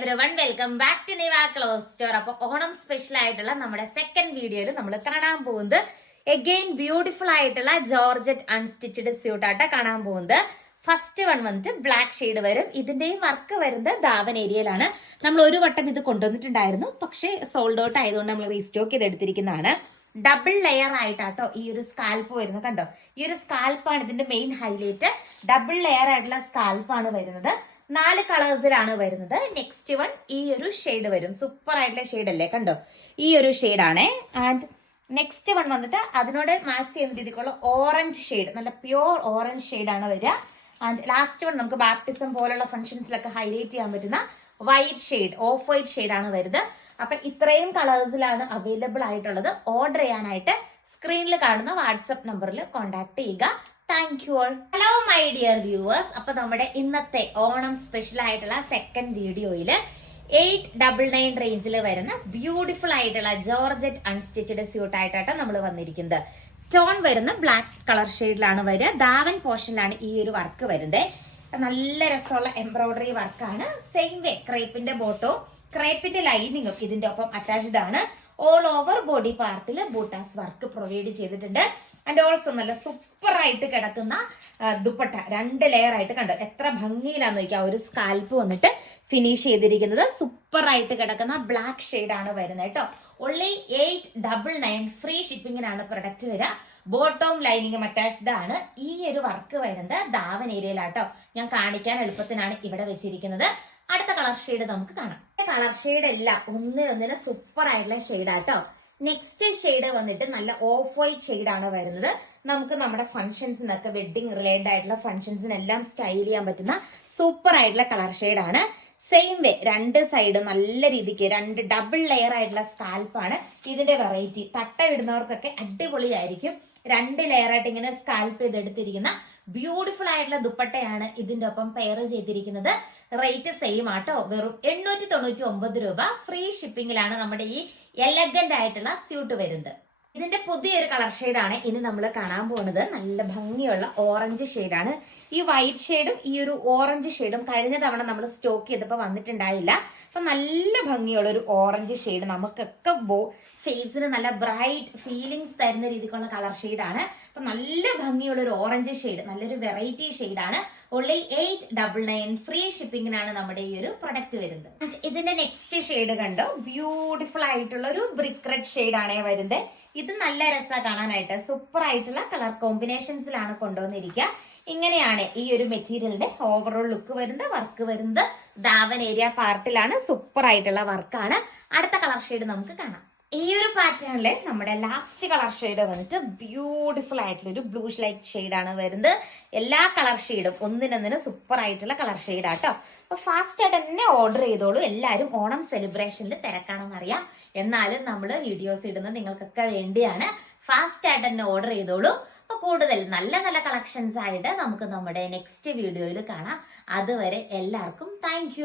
Everyone welcome back to Niva clothes store അപ്പൊ Onam special ആയിട്ടുള്ള നമ്മുടെ സെക്കൻഡ് വീഡിയോയിൽ നമ്മൾ കാണാൻ പോകുന്നത് എഗെയിൻ ബ്യൂട്ടിഫുൾ ആയിട്ടുള്ള ജോർജറ്റ് അൺസ്റ്റിച്ചഡ് സ്യൂട്ട് ആയിട്ട് കാണാൻ പോകുന്നത്. ഫസ്റ്റ് വൺ വന്നിട്ട് ബ്ലാക്ക് ഷെയ്ഡ് വരും. ഇതിന്റെയും വർക്ക് വരുന്നത് ദാവൻ ഏരിയയിലാണ് നമ്മൾ ഒരു വട്ടം ഇത് കൊണ്ടുവന്നിട്ടുണ്ടായിരുന്നു. പക്ഷേ സോൾഡ് ഔട്ട് ആയതുകൊണ്ട് നമ്മൾ റീസ്റ്റോക്ക് ചെയ്ത് എടുത്തിരിക്കുന്നതാണ് ഡബിൾ ലെയർ ആയിട്ടാട്ടോ ഈ ഒരു സ്കാൽപ്പ് വരുന്നത്. കണ്ടോ? ഈ ഒരു സ്കാൽപ്പാണ് ഇതിന്റെ മെയിൻ ഹൈലൈറ്റ് ഡബിൾ ലെയർ ആയിട്ടുള്ള സ്കാൽപ്പാണ് വരുന്നത്. നാല് കളേഴ്സിലാണ് വരുന്നത്. നെക്സ്റ്റ് വൺ ഈ ഒരു ഷെയ്ഡ് വരും. സൂപ്പർ ആയിട്ടുള്ള ഷെയ്ഡ് അല്ലേ? കണ്ടോ? ഈ ഒരു ഷെയ്ഡാണേ ആൻഡ് നെക്സ്റ്റ് വൺ വന്നിട്ട് അതിനോട് മാച്ച് ചെയ്യുന്ന രീതിക്കുള്ള ഓറഞ്ച് ഷെയ്ഡ് നല്ല പ്യുവർ ഓറഞ്ച് ഷെയ്ഡാണ് വരിക. ആൻഡ് ലാസ്റ്റ് വൺ നമുക്ക് ബാപ്റ്റിസം പോലുള്ള ഫംഗ്ഷൻസിലൊക്കെ ഹൈലൈറ്റ് ചെയ്യാൻ പറ്റുന്ന വൈറ്റ് ഷെയ്ഡ് ഓഫ് വൈറ്റ് ഷെയ്ഡാണ് വരുന്നത്. അപ്പൊ ഇത്രയും കളേഴ്സിലാണ് അവൈലബിൾ ആയിട്ടുള്ളത്. ഓർഡർ ചെയ്യാനായിട്ട് സ്ക്രീനിൽ കാണുന്ന വാട്സപ്പ് നമ്പറിൽ കോൺടാക്ട് ചെയ്യുക. Thank you all hello my dear viewers അപ്പൊ നമ്മുടെ ഇന്നത്തെ ഓണം സ്പെഷ്യൽ ആയിട്ടുള്ള സെക്കൻഡ് വീഡിയോയിൽ എയ്റ്റ് ഡബിൾ നയൻ റേഞ്ചിൽ വരുന്ന ബ്യൂട്ടിഫുൾ ആയിട്ടുള്ള ജോർജറ്റ് അൺസ്റ്റിച്ചഡ് സ്യൂട്ട് ആയിട്ടാണ് നമ്മൾ വന്നിരിക്കുന്നത്. ടോൺ വരുന്ന ബ്ലാക്ക് കളർ ഷെയ്ഡിലാണ് വരിക. ദാവൻ പോർഷനിലാണ് ഈ ഒരു വർക്ക് വരുന്നത്. നല്ല രസമുള്ള എംബ്രോയിഡറി വർക്കാണ് സെയിം വേ ക്രേപ്പിന്റെ ബോട്ടോ ക്രേപ്പിന്റെ ലൈനിങ്ങും ഇതിന്റെ ഒപ്പം അറ്റാച്ച്ഡ് ആണ്. ഓൾ ഓവർ ബോഡി പാർട്ടിൽ ബൂട്ടാസ് വർക്ക് പ്രൊവൈഡ് ചെയ്തിട്ടുണ്ട്. ആൻഡ് ഓൾസോ നല്ല സൂപ്പർ ആയിട്ട് കിടക്കുന്ന ദുപ്പട്ട. രണ്ട് ലെയർ ആയിട്ട് കണ്ടു? എത്ര ഭംഗിയിലാന്ന് നോക്കിയാൽ ഒരു സ്കാൽപ്പ് വന്നിട്ട് ഫിനിഷ് ചെയ്തിരിക്കുന്നത് സൂപ്പർ ആയിട്ട് കിടക്കുന്ന ബ്ലാക്ക് ഷെയ്ഡ് ആണ് വരുന്നത് കേട്ടോ. Only eight double nine free ഷിപ്പിങ്ങിനാണ് product വരിക. ബോട്ടോം ലൈനിങ്ങും അറ്റാച്ച്ഡ് ആണ്. ഈ ഒരു വർക്ക് വരുന്നത് ദാവൻ ഏരിയയിലാട്ടോ ഞാൻ കാണിക്കാൻ എളുപ്പത്തിനാണ് ഇവിടെ വെച്ചിരിക്കുന്നത്. അടുത്ത കളർ ഷെയ്ഡ് നമുക്ക് കാണാം. കളർ ഷെയ്ഡ് എല്ലാം ഒന്നിനൊന്നിന് സൂപ്പർ ആയിട്ടുള്ള ഷെയ്ഡാട്ടോ നെക്സ്റ്റ് ഷെയ്ഡ് വന്നിട്ട് നല്ല ഓഫ് വൈറ്റ് ഷെയ്ഡ് ആണ് വരുന്നത്. നമുക്ക് നമ്മുടെ ഫംഗ്ഷൻസിനൊക്കെ വെഡിങ് റിലേറ്റഡ് ആയിട്ടുള്ള ഫംഗ്ഷൻസിനെല്ലാം സ്റ്റൈൽ ചെയ്യാൻ പറ്റുന്ന സൂപ്പർ ആയിട്ടുള്ള കളർ ഷെയ്ഡാണ് സെയിം വേ രണ്ട് സൈഡ് നല്ല രീതിക്ക് രണ്ട് ഡബിൾ ലെയർ ആയിട്ടുള്ള സ്കാൽപ്പാണ് ഇതിന്റെ വെറൈറ്റി തട്ട ഇടുന്നവർക്കൊക്കെ അടിപൊളിയായിരിക്കും. രണ്ട് ലെയർ ആയിട്ട് ഇങ്ങനെ സ്കാൽപ്പ് ചെയ്തെടുത്തിരിക്കുന്ന ബ്യൂട്ടിഫുൾ ആയിട്ടുള്ള ദുപ്പട്ടയാണ് ഇതിന്റെ ഒപ്പം പെയർ ചെയ്തിരിക്കുന്നത്. റേറ്റ് സെയിം ആട്ടോ. വെറും എണ്ണൂറ്റി തൊണ്ണൂറ്റി ഒമ്പത് രൂപ. ഫ്രീ ഷിപ്പിംഗിലാണ് നമ്മുടെ ഈ എലഗന്റ് ആയിട്ടുള്ള സ്യൂട്ട് വരുന്നത്. ഇതിന്റെ പുതിയൊരു കളർ ഷെയ്ഡാണ് ഇനി നമ്മൾ കാണാൻ പോകുന്നത്. നല്ല ഭംഗിയുള്ള ഓറഞ്ച് ഷെയ്ഡാണ്. ഈ വൈറ്റ് ഷെയ്ഡും ഈ ഒരു ഓറഞ്ച് ഷെയ്ഡും കഴിഞ്ഞ തവണ നമ്മൾ സ്റ്റോക്ക് ചെയ്തപ്പോൾ വന്നിട്ടുണ്ടായില്ല. അപ്പൊ നല്ല ഭംഗിയുള്ള ഒരു ഓറഞ്ച് ഷെയ്ഡ് നമുക്കൊക്കെ ഫേസിന് നല്ല ബ്രൈറ്റ് ഫീലിങ്സ് തരുന്ന രീതിക്കുള്ള കളർ ഷെയ്ഡാണ്. അപ്പൊ നല്ല ഭംഗിയുള്ള ഒരു ഓറഞ്ച് ഷെയ്ഡ് നല്ലൊരു വെറൈറ്റി ഷെയ്ഡാണ്. Only eight double nine free ഷിപ്പിംഗിനാണ് നമ്മുടെ ഈ ഒരു പ്രൊഡക്റ്റ് വരുന്നത്. ഇതിന്റെ നെക്സ്റ്റ് ഷെയ്ഡ് കണ്ടോ? ബ്യൂട്ടിഫുൾ ആയിട്ടുള്ള ഒരു ബ്രിക്ക് റെഡ് ഷെയ്ഡാണ് വരുന്നത്. ഇത് നല്ല രസമാണ് കാണാനായിട്ട്. സൂപ്പർ ആയിട്ടുള്ള കളർ കോമ്പിനേഷൻസിലാണ് കൊണ്ടുവന്നിരിക്കുക ഇങ്ങനെയാണ് ഈ ഒരു മെറ്റീരിയലിന്റെ ഓവറോൾ ലുക്ക് വരുന്നത് വർക്ക് വരുന്നത്. ദാവൻ ഏരിയ പാർട്ടിലാണ് സൂപ്പർ ആയിട്ടുള്ള വർക്കാണ് അടുത്ത കളർ ഷെയ്ഡ് നമുക്ക് കാണാം. ഈ ഒരു പാറ്റേണിൽ നമ്മുടെ ലാസ്റ്റ് കളർ ഷെയ്ഡ് വന്നിട്ട് ബ്യൂട്ടിഫുൾ ആയിട്ടുള്ള ഒരു ബ്ലൂ ലൈറ്റ് ഷെയ്ഡ് ആണ് വരുന്നത്. എല്ലാ കളർ ഷെയ്ഡും ഒന്നിനൊന്നിന് സൂപ്പർ ആയിട്ടുള്ള കളർ ഷെയ്ഡ് ആട്ടോ അപ്പൊ ഫാസ്റ്റ് ആയിട്ട് തന്നെ ഓർഡർ ചെയ്തോളൂ. എല്ലാവരും ഓണം സെലിബ്രേഷനിൽ തിരക്കാണെന്നറിയാം എന്നാലും നമ്മൾ വീഡിയോസ് ഇടുന്നത് നിങ്ങൾക്കൊക്കെ വേണ്ടിയാണ്. ഫാസ്റ്റ് ആയിട്ട് തന്നെ ഓർഡർ ചെയ്തോളൂ. അപ്പൊ കൂടുതൽ നല്ല നല്ല കളക്ഷൻസ് ആയിട്ട് നമുക്ക് നമ്മുടെ നെക്സ്റ്റ് വീഡിയോയിൽ കാണാം. അതുവരെ എല്ലാവർക്കും താങ്ക്